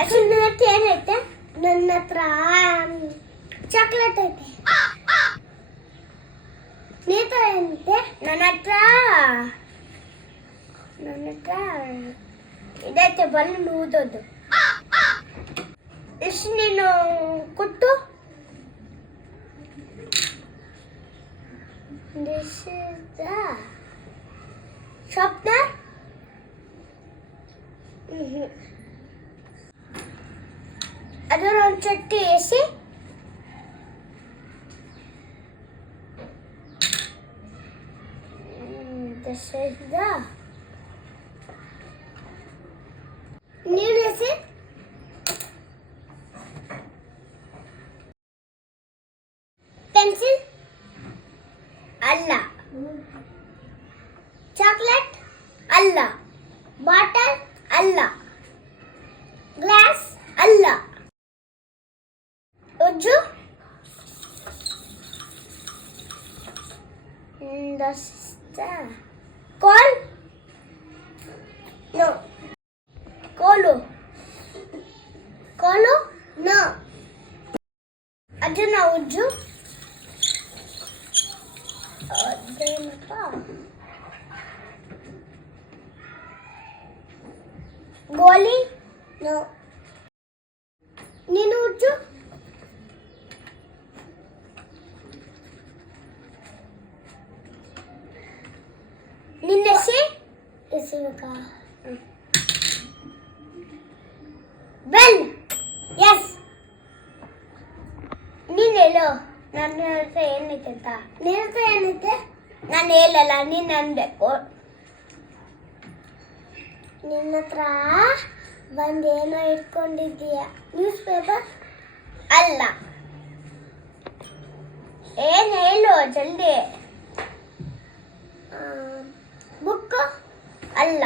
ಅಷ್ಟು ನನ್ನ ಹತ್ರ ಏನೈತೆ? ನನ್ನ ಹತ್ರ ಚಾಕ್ಲೇಟ್ ಐತೆ. ನೀತ ಏನೈತೆ? ನನ್ನ ಹತ್ರ ಇದೈತೆ ಬಲೂನ್ ಊದೋದು. ಎಷ್ಟು ನೀನು ಕೊಟ್ಟು This is the sharpener. ಅದರ ಒಂದು ಚಟ್ಟಿ వేసి This is the ನೀರು వేసి ಪೆನ್ಸಿಲ್ ಅಲ್ಲ, ಚಾಕ್ಲೇಟ್ ಅಲ್ಲ, ಬಾಟಲ್ ಅಲ್ಲ, ಗ್ಲಾಸ್ ಅಲ್ಲ, ಉಜ್ಜು ಕೋಲ್ ನೋ ಕೋಲು ನೋ ಅದನ್ನ ಉಜ್ಜು. ಅದೇನಪ್ಪ ಗೋಲಿ ನೋ ನೀನು ಉಜ್ಜು. ನಿನ್ನ ಎಸೆಬೇಕಾ? Bell S. ನೀನು ಹೇಳು ನನ್ನ ಹತ್ರ ಏನೈತೆ ಅಂತ. ನಿನ್ನ ಹತ್ರ ಏನೈತೆ? ನಾನು ಹೇಳಲ್ಲ, ನೀನು ಅನ್ಬೇಕು. ನಿನ್ನ ಹತ್ರ ಬಂದೇನೋ ಇಟ್ಕೊಂಡಿದ್ದೀಯ. ನ್ಯೂಸ್ ಪೇಪರ್ ಅಲ್ಲ. ಏನು ಹೇಳು ಜಲ್ದಿ. ಬುಕ್ ಅಲ್ಲ.